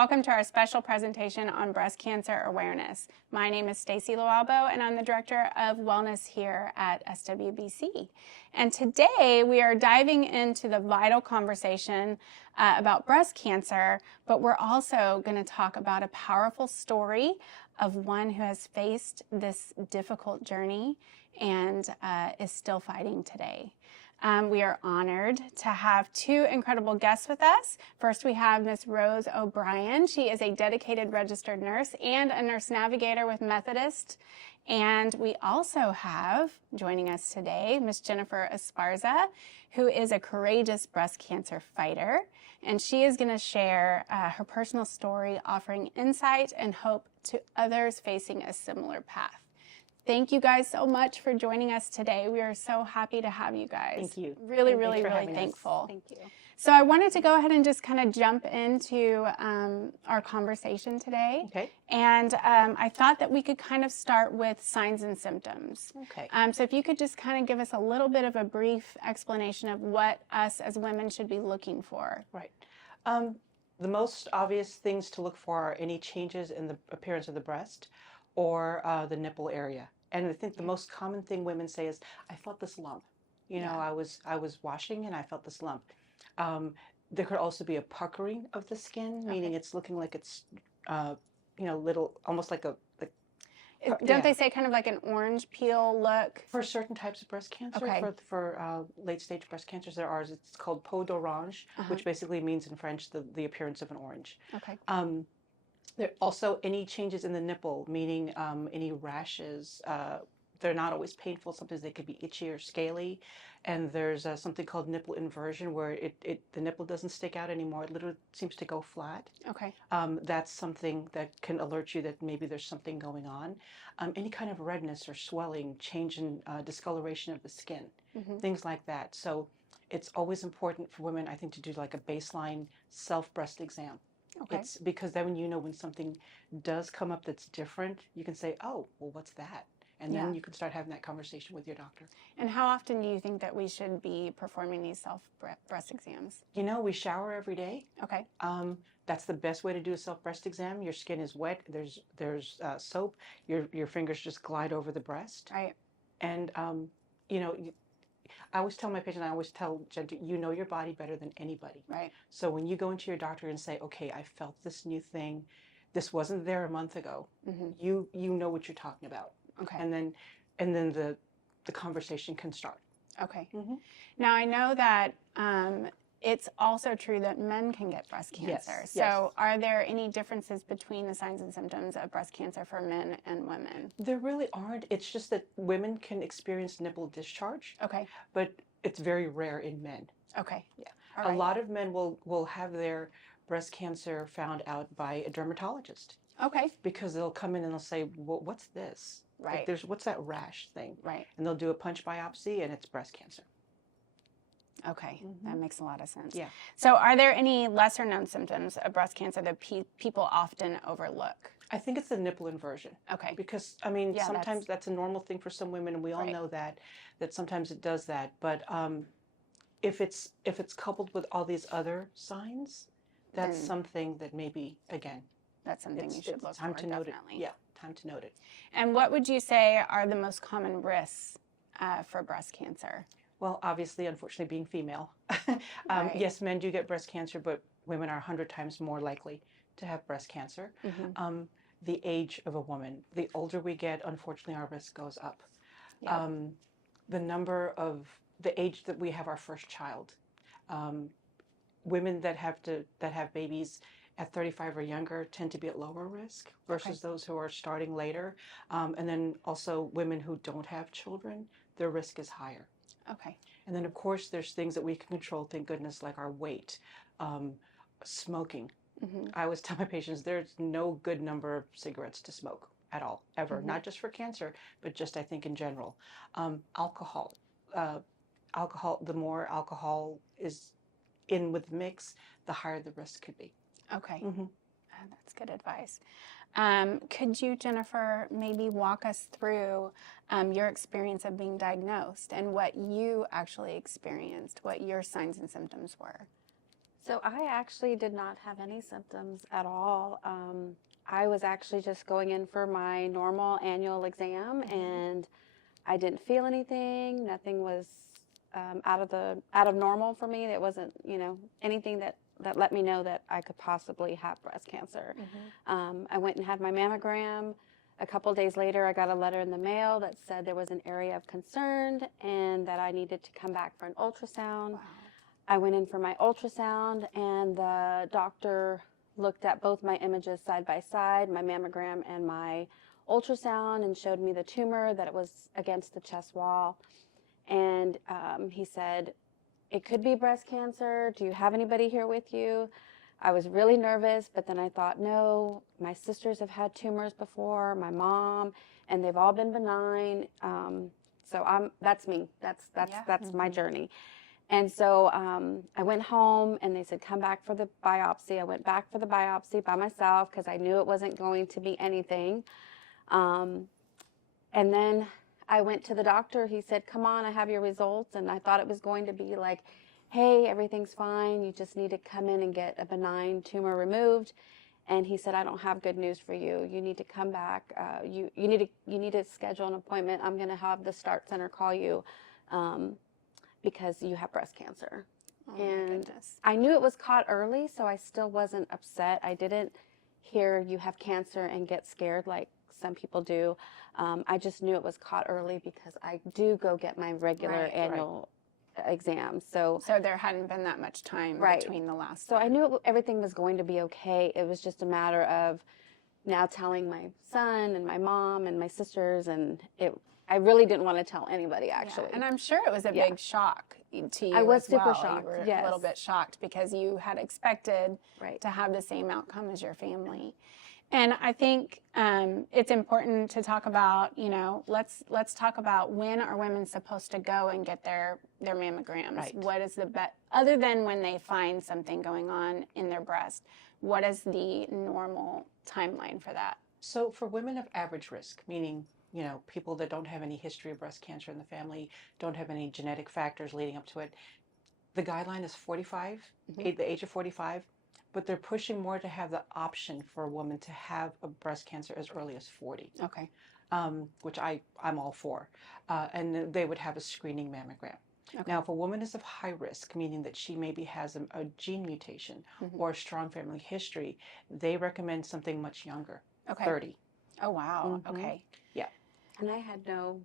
welcome to our special presentation on breast cancer awareness. My name is Staci Loalbo, and I'm the Director of Wellness here at SWBC. And today we are diving into the vital conversation about breast cancer, but we're also going to talk about a powerful story of one who has faced this difficult journey and is still fighting today. We are honored to have two incredible guests with us. First, we have Ms. Rose O'Brien. She is a dedicated registered nurse and a nurse navigator with Methodist. And we also have, joining us today, Ms. Jennifer Esparza, who is a courageous breast cancer fighter. And she is going to share her personal story, offering insight and hope to others facing a similar path. Thank you guys so much for joining us today. We are so happy to have you guys. Thank you. Really thankful. Thank you. So I wanted to go ahead and just kind of jump into our conversation today. Okay. And I thought that we could kind of start with signs and symptoms. Okay. So if you could just kind of give us a little bit of a brief explanation of what us as women should be looking for. Right. The most obvious things to look for are any changes in the appearance of the breast or the nipple area. And I think the most common thing women say is, I felt this lump. You know, I was washing and I felt this lump. There could also be a puckering of the skin, meaning it's looking like it's, little, almost like a... Don't they say kind of like an orange peel look? For certain types of breast cancer, for late stage breast cancers, it's called peau d'orange, which basically means in French the appearance of an orange. Okay. There are also any changes in the nipple, meaning any rashes. They're not always painful. Sometimes they could be itchy or scaly. And there's something called nipple inversion, where the nipple doesn't stick out anymore. It literally seems to go flat. Okay. That's something that can alert you that maybe there's something going on. Any kind of redness or swelling, change in discoloration of the skin, things like that. So it's always important for women, I think, to do like a baseline self-breast exam. Okay. It's because then when something does come up that's different, you can say, oh, well, what's that? And then you can start having that conversation with your doctor. And how often do you think that we should be performing these self-breast exams? You know, we shower every day. Okay. That's the best way to do a self-breast exam. Your skin is wet. There's soap. Your fingers just glide over the breast. Right. And, I always tell my patient, I always tell Jen, you know your body better than anybody. Right. So when you go into your doctor and say, okay, I felt this new thing, this wasn't there a month ago, you know what you're talking about. Okay. And then the conversation can start. Okay. Now I know that it's also true that men can get breast cancer. Yes. So are there any differences between the signs and symptoms of breast cancer for men and women? There really aren't. It's just that women can experience nipple discharge. Okay. But it's very rare in men. Okay. Yeah. All right. A lot of men will have their breast cancer found out by a dermatologist. Okay. Because they'll come in and they'll say, well, what's this? Right. Like what's that rash thing? Right. And they'll do a punch biopsy and it's breast cancer. Okay, that makes a lot of sense. Yeah. So are there any lesser known symptoms of breast cancer that people often overlook? I think it's the nipple inversion. Okay. Because, sometimes that's a normal thing for some women, and we all know that sometimes it does that. But if it's coupled with all these other signs, that's something that maybe, again, that's something you should look for, time to note it. definitely. Yeah, time to note it. And what would you say are the most common risks for breast cancer? Well, obviously, unfortunately, being female. Right. Yes, men do get breast cancer, but women are 100 times more likely to have breast cancer. The age of a woman, the older we get, unfortunately, our risk goes up. Yep. The age that we have our first child. Women that have babies at 35 or younger tend to be at lower risk versus those who are starting later. And then also women who don't have children, their risk is higher. Okay. And then, of course, there's things that we can control, thank goodness, like our weight, smoking. I always tell my patients there's no good number of cigarettes to smoke at all, ever. Not just for cancer, but just, I think, in general. Alcohol. The more alcohol is in with the mix, the higher the risk could be. Okay. That's good advice. Could you, Jennifer, maybe walk us through your experience of being diagnosed and what you actually experienced, what your signs and symptoms were? So I actually did not have any symptoms at all. I was actually just going in for my normal annual exam, and I didn't feel anything. Nothing was out of normal for me. It wasn't, anything that let me know that I could possibly have breast cancer. I went and had my mammogram. A couple days later, I got a letter in the mail that said there was an area of concern and that I needed to come back for an ultrasound. Wow. I went in for my ultrasound, and the doctor looked at both my images side by side, my mammogram and my ultrasound, and showed me the tumor, that it was against the chest wall. And he said, "It could be breast cancer. Do you have anybody here with you?" I was really nervous, but then I thought, no, my sisters have had tumors before, my mom, and they've all been benign. So that's me. That's my journey. And so I went home, and they said, come back for the biopsy. I went back for the biopsy by myself because I knew it wasn't going to be anything. And then I went to the doctor. He said, come on, I have your results. And I thought it was going to be like, hey, everything's fine. You just need to come in and get a benign tumor removed. And he said, I don't have good news for you. You need to come back. You need to schedule an appointment. I'm going to have the START Center call you. Because you have breast cancer. Oh, my And goodness. I knew it was caught early, so I still wasn't upset. I didn't hear you have cancer and get scared like some people do. I just knew it was caught early because I do go get my regular annual exams. So there hadn't been that much time between the last So one. I knew everything was going to be okay. It was just a matter of now telling my son and my mom and my sisters, and I really didn't want to tell anybody, actually. Yeah. And I'm sure it was a big shock to you. I was as super well. shocked, You were yes. a little bit shocked because you had expected Right. to have the same outcome as your family. And I think it's important to talk about, let's talk about when are women supposed to go and get their mammograms? Right. What is the best, other than when they find something going on in their breast, what is the normal timeline for that? So for women of average risk, meaning people that don't have any history of breast cancer in the family, don't have any genetic factors leading up to it, the guideline is 45, the age of 45, but they're pushing more to have the option for a woman to have a breast cancer as early as 40. Okay. Which I'm all for. And they would have a screening mammogram. Okay. Now, if a woman is of high risk, meaning that she maybe has a gene mutation or a strong family history, they recommend something much younger, 30. Oh, wow. Okay. Yeah. And I had no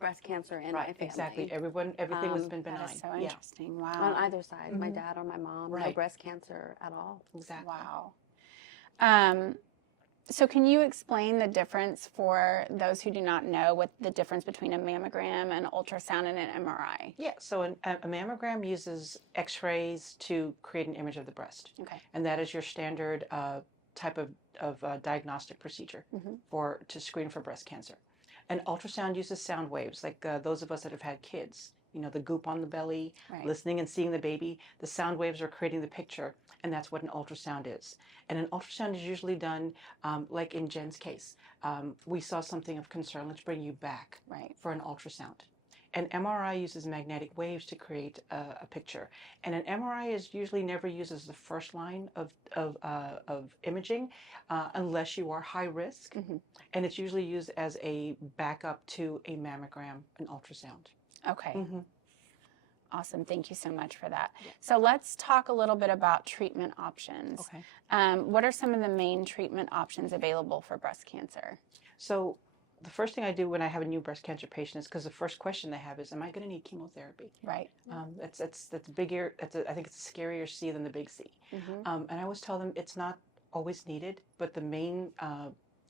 breast cancer in my family. Exactly. Everything has been benign. That is so interesting. Wow. On either side, my dad or my mom, no breast cancer at all. Exactly. Wow. So can you explain the difference for those who do not know what the difference between a mammogram, an ultrasound, and an MRI? Yeah, so a mammogram uses x-rays to create an image of the breast. Okay. And that is your standard type of diagnostic procedure to screen for breast cancer. An ultrasound uses sound waves, like those of us that have had kids, the goop on the belly, listening and seeing the baby. The sound waves are creating the picture, and that's what an ultrasound is. And an ultrasound is usually done, like in Jen's case. We saw something of concern. Let's bring you back for an ultrasound. An MRI uses magnetic waves to create a picture. And an MRI is usually never used as the first line of imaging unless you are high risk. And it's usually used as a backup to a mammogram, an ultrasound. Okay. Awesome. Thank you so much for that. Yeah. So let's talk a little bit about treatment options. Okay. What are some of the main treatment options available for breast cancer? So the first thing I do when I have a new breast cancer patient is, because the first question they have is, am I going to need chemotherapy? Right. That's bigger. I think it's a scarier C than the big C. And I always tell them it's not always needed, but the main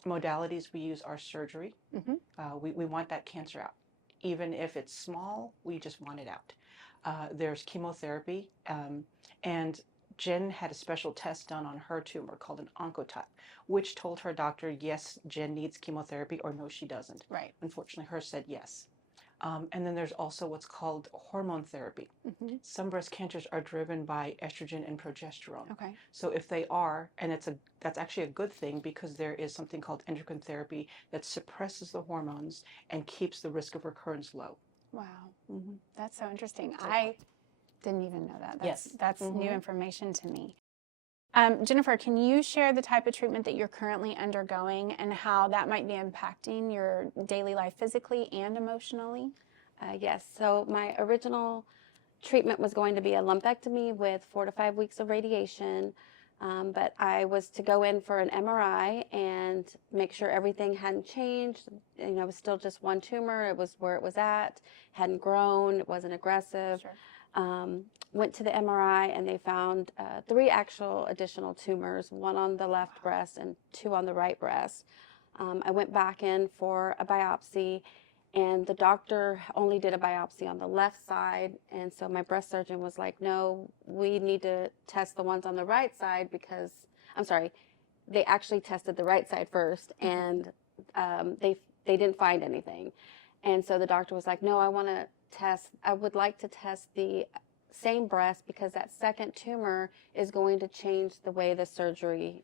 modalities we use are surgery. We want that cancer out. Even if it's small, we just want it out. There's chemotherapy, and Jen had a special test done on her tumor called an oncotype, which told her doctor, yes, Jen needs chemotherapy, or no, she doesn't. Right. Unfortunately, hers said yes. And then there's also what's called hormone therapy. Some breast cancers are driven by estrogen and progesterone. Okay. So if they are, and that's actually a good thing, because there is something called endocrine therapy that suppresses the hormones and keeps the risk of recurrence low. Wow. That's so interesting. Didn't even know that. Yes. That's new Mhm. information to me. Jennifer, can you share the type of treatment that you're currently undergoing and how that might be impacting your daily life physically and emotionally? Yes. So my original treatment was going to be a lumpectomy with 4 to 5 weeks of radiation. But I was to go in for an MRI and make sure everything hadn't changed. You know, it was still just one tumor. It was where it was at, hadn't grown, it wasn't aggressive. Sure. Went to the MRI and they found 3 actual additional tumors, 1 on the left breast and 2 on the right breast. I went back in for a biopsy, and the doctor only did a biopsy on the left side. And so my breast surgeon was like, no, we need to test the ones on the right side because, I'm sorry, they actually tested the right side first, and they didn't find anything. And so the doctor was like, no, I would like to test the same breast because that second tumor is going to change the way the surgery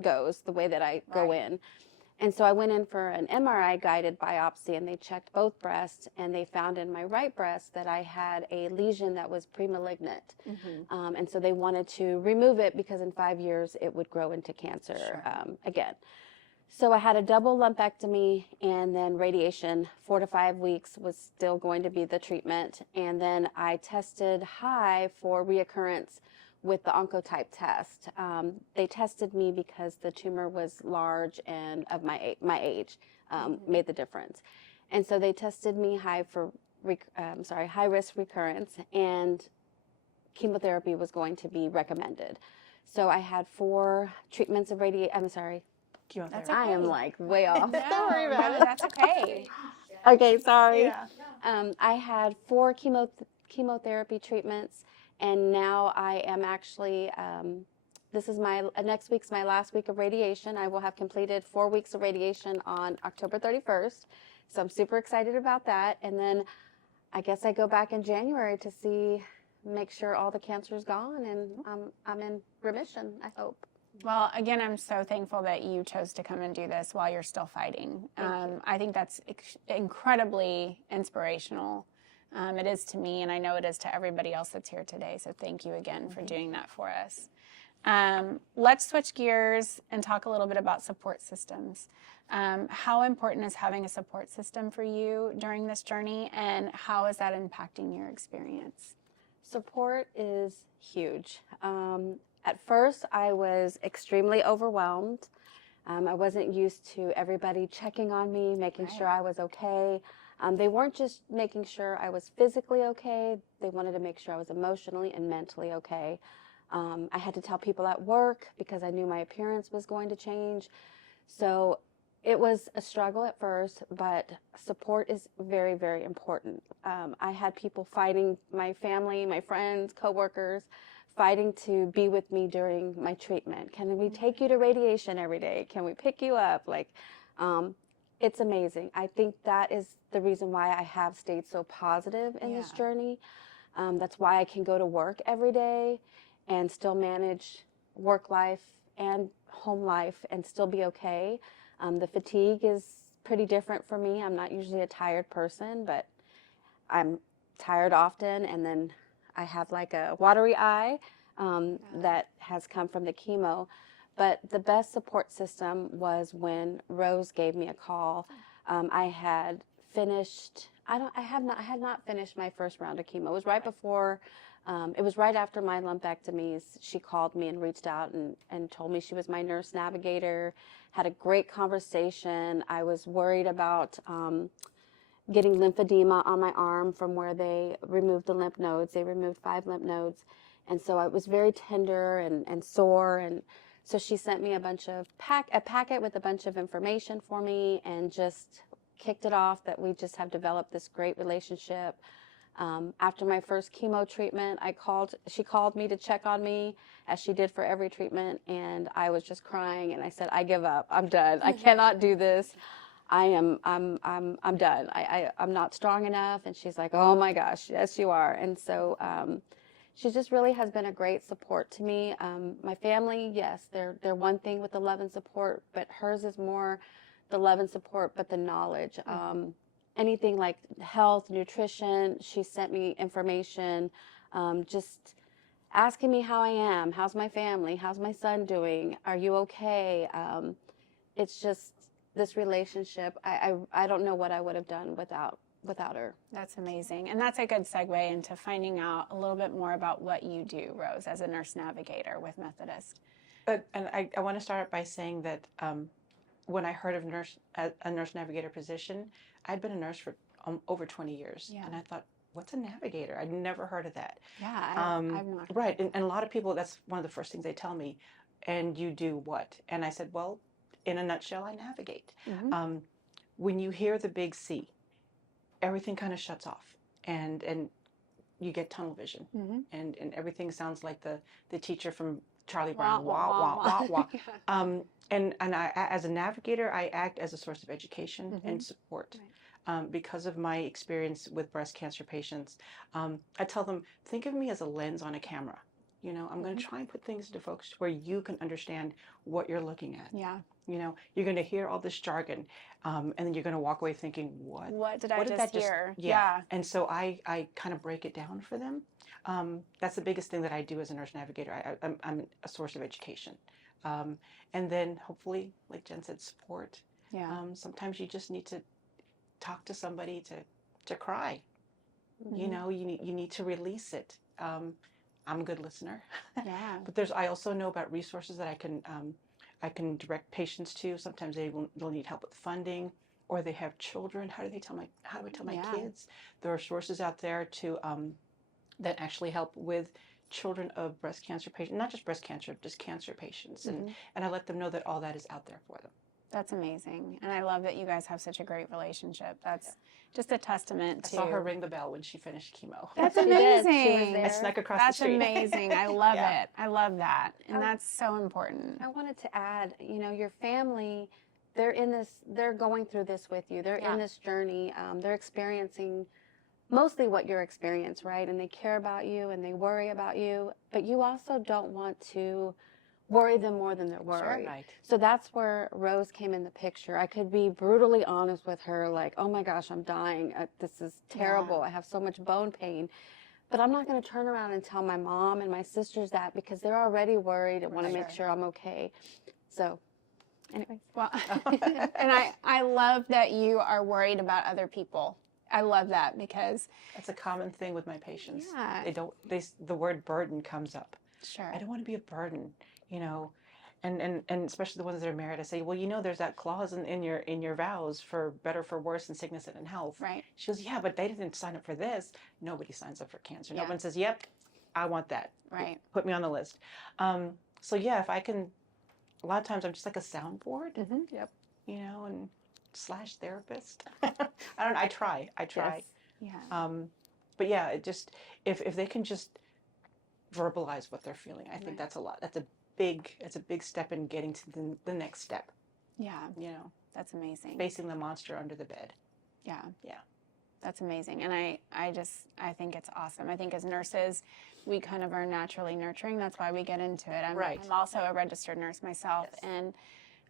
goes, the way that I go in. And so I went in for an MRI guided biopsy, and they checked both breasts, and they found in my right breast that I had a lesion that was premalignant. And so they wanted to remove it because in 5 years it would grow into cancer again. So I had a double lumpectomy, and then radiation. 4 to 5 weeks was still going to be the treatment. And then I tested high for reoccurrence with the oncotype test. They tested me because the tumor was large and of my age made the difference. And so they tested me high for high risk recurrence, and chemotherapy was going to be recommended. So I had 4 treatments of chemotherapy. That's I am okay. like way off. Don't worry about it. That's okay. Okay, sorry. Yeah. I had 4 chemotherapy treatments, and now I am actually, this is next week's my last week of radiation. I will have completed 4 weeks of radiation on October 31st. So I'm super excited about that. And then I guess I go back in January to make sure all the cancer is gone, and I'm in remission, I hope. Well, again, I'm so thankful that you chose to come and do this while you're still fighting. I think that's incredibly inspirational. It is to me, and I know it is to everybody else that's here today. So thank you again for doing that for us. Let's switch gears and talk a little bit about support systems. How important is having a support system for you during this journey, and how is that impacting your experience? Support is huge. At first, I was extremely overwhelmed. I wasn't used to everybody checking on me, making sure I was okay. They weren't just making sure I was physically okay. They wanted to make sure I was emotionally and mentally okay. I had to tell people at work because I knew my appearance was going to change. So it was a struggle at first, but support is very, very important. I had people fighting, my family, my friends, coworkers, fighting to be with me during my treatment. Can we take you to radiation every day? Can we pick you up? It's amazing. I think that is the reason why I have stayed so positive in this journey. That's why I can go to work every day and still manage work life and home life and still be okay. The fatigue is pretty different for me. I'm not usually a tired person, but I'm tired often, and then I have like a watery eye that has come from the chemo. But the best support system was when Rose gave me a call. I had not finished my first round of chemo. It was right before, it was right after my lumpectomies. She called me and reached out and told me she was my nurse navigator, had a great conversation. I was worried about getting lymphedema on my arm from where they removed the lymph nodes. They removed 5 lymph nodes. And so I was very tender and sore. And so she sent me a packet with a bunch of information for me, and just kicked it off that we just have developed this great relationship. After my first chemo treatment, she called me to check on me, as she did for every treatment. And I was just crying, and I said, I give up. I'm done. I cannot do this. I'm done. I'm not strong enough. And she's like, oh my gosh, yes, you are. And so, she just really has been a great support to me. My family, yes, they're one thing with the love and support, but hers is more the love and support, but the knowledge. Anything like health, nutrition, she sent me information. just asking me how I am, how's my family, how's my son doing, are you okay? It's just this relationship. I don't know what I would have done without her. That's amazing. And that's a good segue into finding out a little bit more about what you do, Rose, as a nurse navigator with Methodist. And I want to start by saying that when I heard of a nurse navigator position, I'd been a nurse for over 20 years. Yeah. And I thought, what's a navigator? I'd never heard of that. Yeah, I've not. Right. And a lot of people, that's one of the first things they tell me. And you do what? And I said, well, in a nutshell, I navigate. Mm-hmm. When you hear the big C, everything kind of shuts off, and you get tunnel vision, Mm-hmm. and everything sounds like the teacher from Charlie Brown. Wah, Wah, wah, wah, wah, wah. Yeah. And I, as a navigator, I act as a source of education Mhm. and support. Because of my experience with breast cancer patients, I tell them, think of me as a lens on a camera. You know, I'm going to try and put things into focus where you can understand what you're looking at. Yeah. You know, you're going to hear all this jargon, and then you're going to walk away thinking, What did I what did just that hear? Yeah. And so I kind of break it down for them. That's the biggest thing that I do as a nurse navigator. I'm a source of education. And then hopefully, like Jen said, support. Yeah. Sometimes you just need to talk to somebody to cry. Mhm. You know, you need to release it. I'm a good listener. Yeah. But I also know about resources that I can direct patients to. Sometimes they'll need help with funding, or they have children. How do I tell my Yeah. kids? There are sources out there to that actually help with children of breast cancer patients, not just breast cancer, just cancer patients, Mhm. and I let them know that all that is out there for them. That's amazing. And I love that you guys have such a great relationship. That's just a testament I to. saw her ring the bell when she finished chemo. That's She did. amazing. She was there. I snuck across That's the street. amazing. I love Yeah. it. I love that. And Oh. that's so important. I wanted to add, your family, they're going through this with you. They're Yeah. in this journey. They're experiencing mostly what you're experiencing, right? And they care about you and they worry about you, but you also don't want to worry them more than they're worried. Right. So that's where Rose came in the picture. I could be brutally honest with her, like, oh my gosh, I'm dying. This is terrible. Yeah. I have so much bone pain. But I'm not going to turn around and tell my mom and my sisters that because they're already worried and want to make Sure. sure I'm okay. So, anyways. Well, and I love that you are worried about other people. I love that because. That's a common thing with my patients. Yeah. The word burden comes up. Sure. I don't want to be a burden, and especially the ones that are married. I say, well, there's that clause in your vows for better, for worse, in sickness and in health. Right. She goes, yeah, but they didn't sign up for this. Nobody signs up for cancer. No Yeah. one says, yep, I want that. Right. Put me on the list. So yeah, if I can, a lot of times I'm just like a soundboard, Mm-hmm. Yep. and / therapist. I don't know. I try. Yes. Yeah. But yeah, it just, if they can just verbalize what they're feeling, I think Right. that's a lot. It's a big step in getting to the next step, Yeah. That's amazing. facing the monster under the bed. Yeah. Yeah. That's amazing. And I think it's awesome. I think as nurses, we kind of are naturally nurturing. That's why we get into it. Right. I'm also a registered nurse myself. Yes. And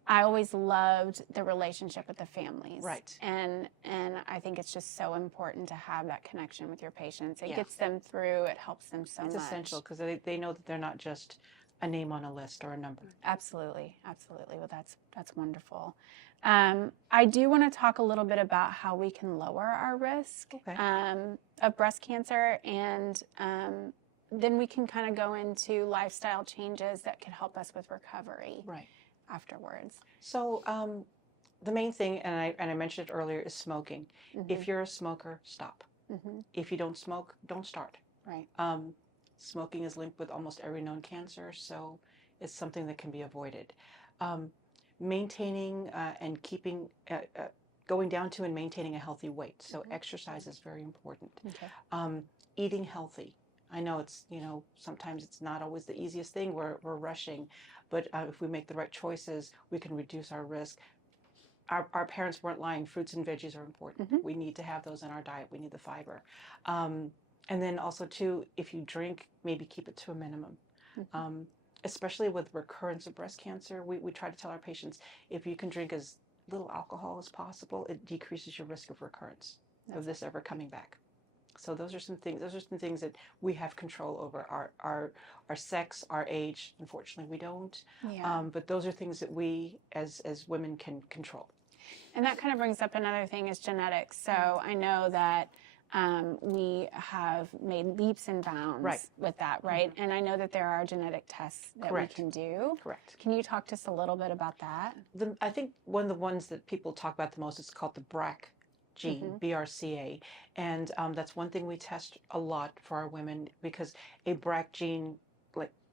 I always loved the relationship with the families. Right. And I think it's just so important to have that connection with your patients. It Yeah. gets them through. It helps them so It's much. essential because they know that they're not just a name on a list or a number. Absolutely. Absolutely. Well, that's wonderful. I do want to talk a little bit about how we can lower our risk Okay. of breast cancer, and then we can kind of go into lifestyle changes that could help us with recovery Right. afterwards. So the main thing, and I mentioned it earlier, is smoking. If you're a smoker, stop. Mm-hmm. If you don't smoke, don't start. Right. Smoking is linked with almost every known cancer, so it's something that can be avoided. Maintaining and keeping, going down to and maintaining a healthy weight. So exercise is very important. Okay. Eating healthy. I know it's, sometimes it's not always the easiest thing. We're rushing, but if we make the right choices, we can reduce our risk. Our parents weren't lying. Fruits and veggies are important. Mhm. We need to have those in our diet. We need the fiber. And then also too, if you drink, maybe keep it to a minimum. Mhm. Especially with recurrence of breast cancer, we try to tell our patients, if you can drink as little alcohol as possible, it decreases your risk of recurrence of this ever coming back. So those are some things. Those are some things that we have control over. Our sex, our age. Unfortunately, we don't. Yeah. But those are things that we, as women, can control. And that kind of brings up another thing is genetics. So I know that we have made leaps and bounds Right. with that, right? And I know that there are genetic tests that Correct. we can do. Correct. Can you talk to us a little bit about that? I think one of the ones that people talk about the most is called the BRCA gene, BRCA. And that's one thing we test a lot for our women, because a BRCA gene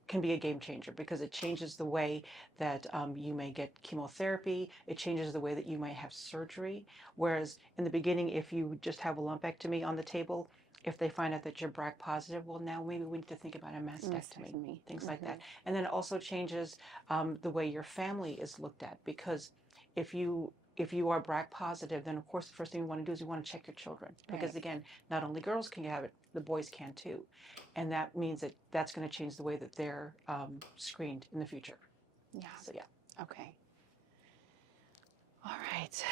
can be a game changer, because it changes the way that you may get chemotherapy. It changes the way that you might have surgery. Whereas in the beginning, if you just have a lumpectomy on the table, if they find out that you're BRCA positive, well, now maybe we need to think about a mastectomy, things like that. And then it also changes the way your family is looked at, because if you are BRCA positive, then of course the first thing you want to do is you want to check your children, because again, not only girls can have it, the boys can too, and that means that that's going to change the way that they're screened in the future. Yeah. So yeah. Okay. All right.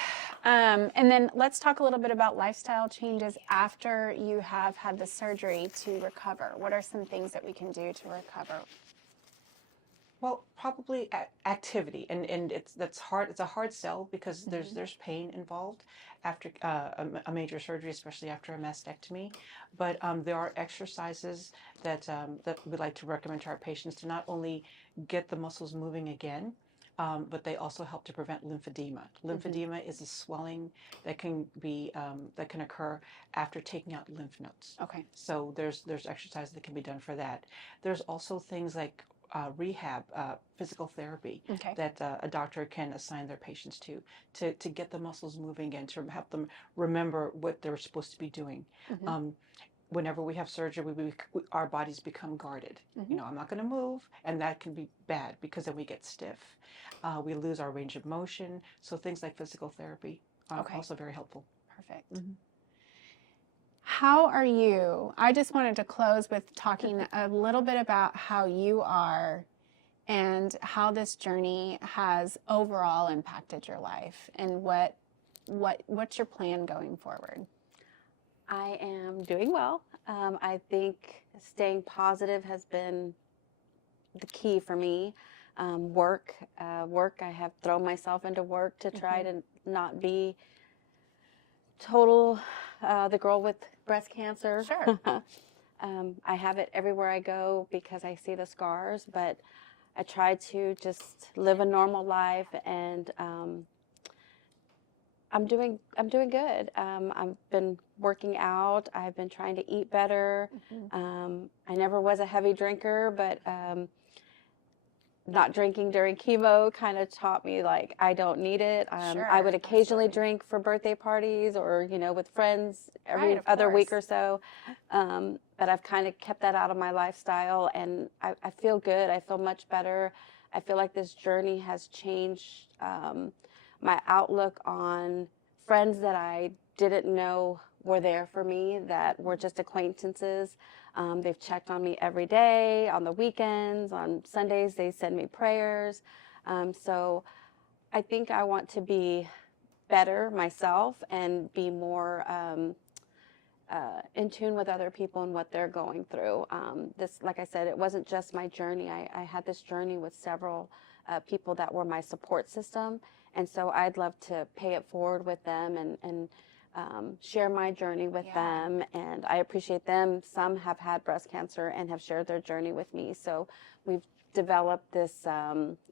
And then let's talk a little bit about lifestyle changes after you have had the surgery to recover. What are some things that we can do to recover? Well, probably activity, and that's hard. It's a hard sell, because there's pain involved after a major surgery, especially after a mastectomy. But there are exercises that we like to recommend to our patients to not only get the muscles moving again, but they also help to prevent lymphedema. Lymphedema is a swelling that can occur after taking out lymph nodes. Okay. So there's exercises that can be done for that. There's also things like rehab, physical therapy that a doctor can assign their patients to get the muscles moving and to help them remember what they're supposed to be doing. Whenever we have surgery, our bodies become guarded. You know, I'm not going to move, and that can be bad, because then we get stiff. We lose our range of motion. So things like physical therapy are also very helpful. Perfect. How are you? I just wanted to close with talking a little bit about how you are and how this journey has overall impacted your life, and what's your plan going forward? I am doing well. I think staying positive has been the key for me. Work. I have thrown myself into work to try to not be total the girl with breast cancer. Sure. I have it everywhere I go because I see the scars, but I try to just live a normal life, and I'm doing good. I've been working out. I've been trying to eat better. I never was a heavy drinker, but not drinking during chemo kind of taught me, like, I don't need it. I would occasionally drink for birthday parties, or, you know, with friends every other week or so. But I've kind of kept that out of my lifestyle, and I feel good. I feel much better. I feel like this journey has changed my outlook on friends that I didn't know were there for me, that were just acquaintances. They've checked on me every day, on the weekends, on Sundays, they send me prayers. So I think I want to be better myself and be more in tune with other people and what they're going through. This, like I said, it wasn't just my journey. I had this journey with several people that were my support system. And so I'd love to pay it forward with them and share my journey with them. And I appreciate them. Some have had breast cancer and have shared their journey with me. So we've developed this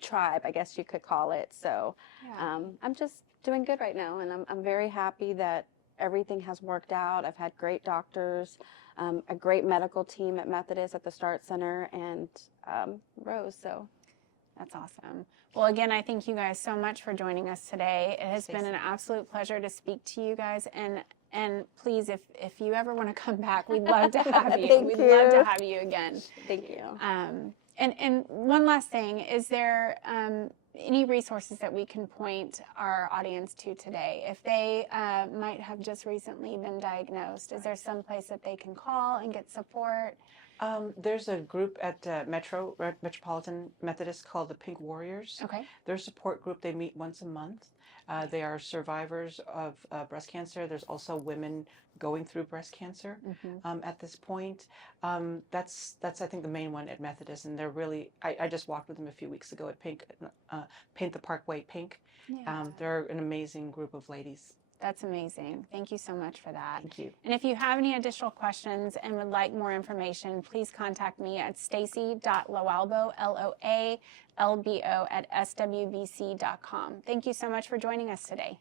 tribe, I guess you could call it. So I'm just doing good right now. And I'm very happy that everything has worked out. I've had great doctors, a great medical team at Methodist, at the Start Center, and Rose. So that's awesome. Well, again, I thank you guys so much for joining us today. It has been an absolute pleasure to speak to you guys. And please, if you ever want to come back, we'd love to have you. We'd love to have you again. Thank you. And one last thing, is there any resources that we can point our audience to today? If they might have just recently been diagnosed, is there some place that they can call and get support? There's a group at Metropolitan Methodist called the Pink Warriors. Okay. Their support group, they meet once a month. They are survivors of breast cancer. There's also women going through breast cancer at this point. That's I think the main one at Methodist, and they're really. I just walked with them a few weeks ago at Paint the Parkway Pink. Yeah. They're an amazing group of ladies. That's amazing. Thank you so much for that. Thank you. And if you have any additional questions and would like more information, please contact me at staci.loalbo, LOALBO, @swbc.com. Thank you so much for joining us today.